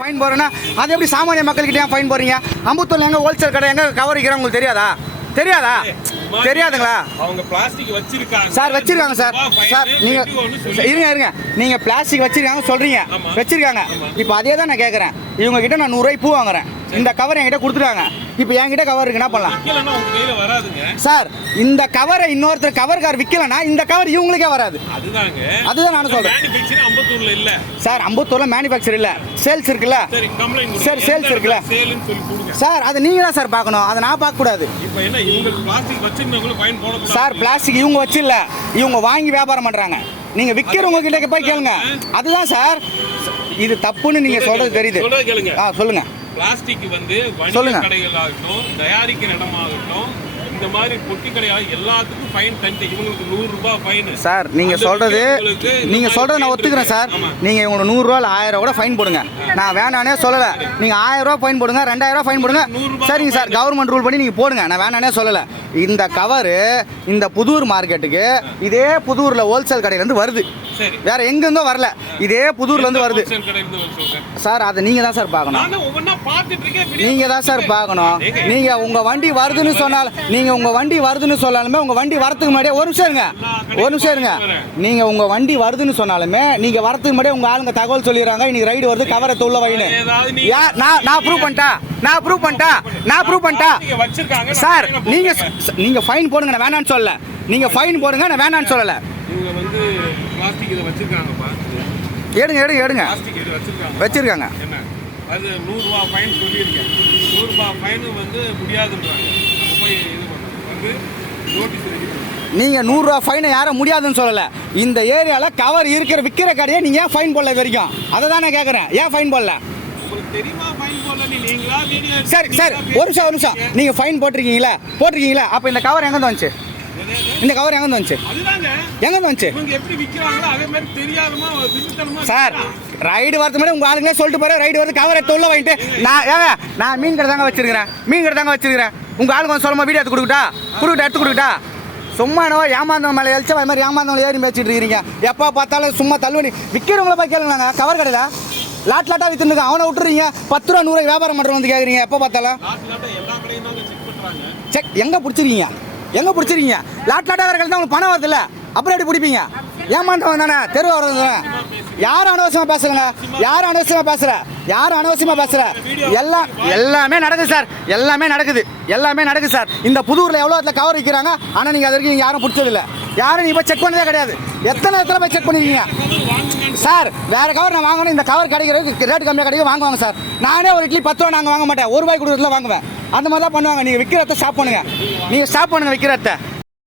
Fine போறேன்னா அது எப்படி சாமானிய மக்கள்கிட்ட ஏன் ஃபைன் போறீங்க? அம்பத்தூர்ல எங்க ஹோல்சேல் கடை எங்க கவர் வைக்கிறாங்க உங்களுக்கு தெரியாதா? தெரியாதுங்களா? அவங்க பிளாஸ்டிக் வச்சிருக்காங்க சார், வச்சிருக்காங்க சார். சார் நீங்க இருங்க நீங்க பிளாஸ்டிக் வச்சிருக்காங்க சொல்றீங்க, வச்சிருக்காங்க. இப்போ அதே தான் நான் கேட்கறேன். இவங்க கிட்ட நான் 100 ரூபாய் பூ வாங்குறேன், இந்த கவர் என்கிட்ட கொடுத்துட்டாங்க. இப்போ என்கிட்ட கவர் இருக்கு, என்ன பண்ணலாம் சார்? இந்த கவரை இன்னொருத்தர் கவர் கார் விற்கலன்னா இந்த கவர் இவங்களுக்கே வராது. அதுதான் நான் சொல்றேன் சார். அம்பத்தூர்ல மேனுஃபேக்சர் இல்ல, சேல்ஸ் இருக்குல்ல சார், சேல்ஸ் இருக்குல்ல சார். அது நீங்க தான் சார் பார்க்கணும், அதை நான் பார்க்க கூடாது சார். பிளாஸ்டிக் இவங்க வச்சு இல்ல, இவங்க வாங்கி வியாபாரம் பண்றாங்க. நீங்க விற்கிறவங்க கிட்ட போய் கேளுங்க. அதுதான் சார், இது தப்புன்னு நீங்க சொல்றது தெரியுது. சொல்லுங்க. பிளாஸ்டிக் வந்து வணிக கடைகளாகட்டும், தயாரிக்கிற இடமாகட்டும், இந்த மாதிரி பொட்டி கடையாக எல்லாத்துக்கும் ஃபைன் தந்து இவங்களுக்கு 100 ரூபாய் ஃபைன் சார். நீங்க சொல்றது நான் ஒத்துக்கிறேன் சார். நீங்க இவங்க 100 ரூபா 1000 கூட ஃபைன் போடுங்க, நான் வேணானே சொல்லல. நீங்க 1000 ரூபாய் ஃபைன் போடுங்க, 2000 ரூபாய் ஃபைன் போடுங்க, சரிங்க சார். கவர்மெண்ட் ரூல் பண்ணி நீங்க போடுங்க, நான் வேணானே சொல்லல. இந்த கவரு இந்த புதூர் மார்க்கெட்டுக்கு இதே புதூர்ல ஹோல்சேல் கடையில இருந்து வருது, வேற எங்க இருந்தோ வரல, இதே புதூர்ல இருந்து வருது சார். அதை நீங்க தான் சார் பார்க்கணும், நீங்க தான் சார் பார்க்கணும். நீங்க உங்க வண்டி வருதுன்னு சொன்னால், நீங்க உங்க வண்டி வருதுன்னு சொன்னாலுமே உங்க வண்டி வரதுக்கு முன்னாடியே ஒரு நிமிஷம் இருங்க. நீங்க உங்க வண்டி வருதுன்னு சொன்னாலுமே நீங்க வரதுக்கு முன்னாடியே உங்க ஆளுங்க தகவல் சொல்லிடுறாங்க, இன்னைக்கு ரைடு வருது, கவரை தொல்ல வைன்னு. நான் ப்ரூவ் பண்ணிட்டா சார். நீங்க ஃபைன் போடுங்க, நான் வேணான்னு சொல்லல. நீங்க ஃபைன் போடுங்க, நான் வேணான்னு சொல்லல. இவங்க வந்து பிளாஸ்டிக் இத வச்சிருக்காங்கப்பா. எடுங்க வச்சிருக்காங்க. என்ன அது 100 ரூபாய் ஃபைன் சொல்லியிருக்கேன். 100 ரூபாய் ஃபைன் வந்து முடியாதுன்றாங்க. நம்ம போய் இது வந்து நோட்டீஸ் அடிக்கிறோம். நீங்க 100 ரூபாய் ஃபைனை யாரும் முடியாதுன்னு சொல்லல. இந்த ஏரியால கவர் இருக்கிற விற்கிற கடையை நீங்க ஏன் ஃபைன் போடல வரைக்கும்? அதை தான் நான் கேட்கறேன், ஏன் ஃபைன் போடல? உங்களுக்கு தெரியுமா ஃபைன் போடல? நீங்களா வீடியோ சரி ஒரு நிமிஷம். நீங்க ஃபைன் போட்டிருக்கீங்களா? அப்ப இந்த கவர் எங்க வந்துச்சு? இந்த கவர் எங்க வந்துச்சு? சார், ரைடு வரது மாதிரி உங்க ஆளுங்களே சொல்லிட்டு போற, ரைடு வருது, கவர் எடுத்து உள்ள வாங்கிட்டு நான் மீன் கடை தாங்க வச்சிருக்கிறேன். உங்க ஆளுங்க வந்து சொல்லுமா, வீடியோ எடுத்து கொடுக்கட்டா? சும்மா என்னவோ ஏமாந்தவன் மேலே எழுச்சா அது மாதிரி ஏமாந்தவங்களை ஏறி பேசிட்டு இருக்கிறீங்க. எப்போ பார்த்தாலும் சும்மா தள்ளுவண்டி விற்கிறவங்கள போய் கேளுங்க. கவர் கடையில் லாட்டாக வித்துருங்க, அவனை விட்டுறீங்க. 10 ரூபா 100 வியாபாரம் பண்ணுறவங்க வந்து கேட்குறீங்க. எப்போ பார்த்தாலும் செக் எங்கே பிடிச்சிருக்கீங்க? லாட்டாக வேறு தான் உங்களுக்கு பணம் வருதுல்ல, அப்புறம் எப்படி பிடிப்பீங்க? ஏமாந்தவன் தானே, தெருவு வர்றது தானே. யாரும் அனவசியமாக பேசுகிற எல்லாமே நடக்குது சார். எல்லாமே நடக்குது சார். இந்த புதூரில் எவ்வளோ இடத்துல கவர் வைக்கிறாங்க, ஆனால் நீங்கள் அது வரைக்கும் யாரும் பிடிச்சதில்லை. யாரும் நீங்கள் போய் செக் பண்ணதே கிடையாது. எத்தனை இடத்துல போய் செக் பண்ணிருக்கீங்க சார்? வேறு கவர் நான் வாங்கணும், இந்த கவர் கிடைக்கிறதுக்கு ரேட் கம்மியாக கிடைக்கும், வாங்குவாங்க சார். நானே ஒரு இட்லி 10 ரூபா நாங்கள் வாங்க மாட்டேன், 1 ரூபாய் கொடுக்குறதுல வாங்குவேன். அந்த மாதிரி தான் பண்ணுவாங்க. நீங்கள் விற்கிறத ஸ்டாப் பண்ணுங்கள், விற்கிறத